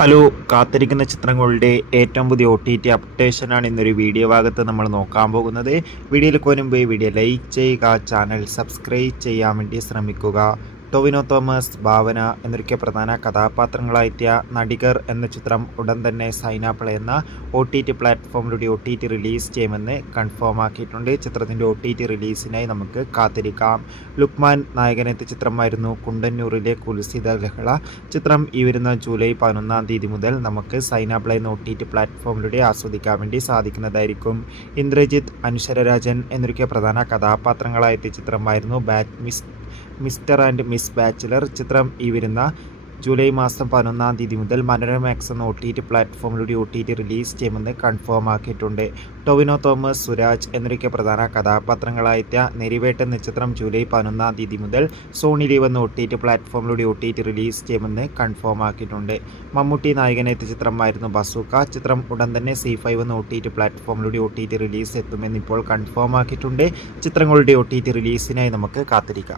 Hello, കാത്തിരിക്കുന്ന ചിത്രങ്ങളുടെ ഏറ്റവും പുതിയ OTT അപ്ഡേഷനാണ് ഇന്നൊരു വീഡിയോ ഭാഗത്ത് നമ്മൾ നോക്കാൻ പോകുന്നത്. വീഡിയോയിൽ മുൻപ് വീഡിയോ ലൈക്ക് ചെയ്യുക, ചാനൽ സബ്സ്ക്രൈബ് ചെയ്യാൻ വേണ്ടി ശ്രമിക്കുക. ടൊവിനോ തോമസ്, ഭാവന എന്നൊക്കെ പ്രധാന കഥാപാത്രങ്ങളായെത്തിയ നടികർ എന്ന ചിത്രം ഉടൻ തന്നെ സൈനാപ്പിൾ എന്ന OTT പ്ലാറ്റ്ഫോമിലൂടെ OTT റിലീസ് ചെയ്യുമെന്ന് കൺഫേം ആക്കിയിട്ടുണ്ട്. ചിത്രത്തിൻ്റെ OTT റിലീസിനായി നമുക്ക് കാത്തിരിക്കാം. ലുക്മാൻ നായകനെത്തിയ ചിത്രമായിരുന്നു കുണ്ടന്നൂരിലെ കുൽസിത ലഹള. ചിത്രം ഈ വരുന്ന ജൂലൈ 11 തീയതി മുതൽ നമുക്ക് സൈനാപ്പിൾ എന്ന OTT പ്ലാറ്റ്ഫോമിലൂടെ ആസ്വദിക്കാൻ വേണ്ടി സാധിക്കുന്നതായിരിക്കും. ഇന്ദ്രജിത്ത്, അനശ്വരരാജൻ എന്നൊക്കെ പ്രധാന കഥാപാത്രങ്ങളായെത്തിയ ചിത്രമായിരുന്നു മിസ്റ്റർ ആൻഡ് മിസ് ബാച്ചിലർ. ചിത്രം ഈ വരുന്ന ജൂലൈ 11 തീയതി മുതൽ മനോരമാക്സ് എന്ന OTT പ്ലാറ്റ്ഫോമിലൂടെ OTT റിലീസ് ചെയ്യുമെന്ന് കൺഫേം ആക്കിയിട്ടുണ്ട്. ടൊവിനോ തോമസ്, സുരാജ് എന്നൊക്കെ പ്രധാന കഥാപാത്രങ്ങളായെത്തിയ നെരിവേട്ട് എന്ന ചിത്രം ജൂലൈ 11 തീയതി മുതൽ സോണി ലീവ് എന്ന OTT പ്ലാറ്റ്ഫോമിലൂടെ OTT റിലീസ് ചെയ്യുമെന്ന് കൺഫേം ആക്കിയിട്ടുണ്ട്. മമ്മൂട്ടി നായകനെത്തിയ ചിത്രമായിരുന്നു ബസൂക്ക. ചിത്രം ഉടൻ തന്നെ C5 എന്ന OTT പ്ലാറ്റ്ഫോമിലൂടെ OTT റിലീസ് എത്തുമെന്ന് ഇപ്പോൾ കൺഫേം ആക്കിയിട്ടുണ്ട്. ചിത്രങ്ങളുടെ OTT റിലീസിനായി നമുക്ക് കാത്തിരിക്കാം.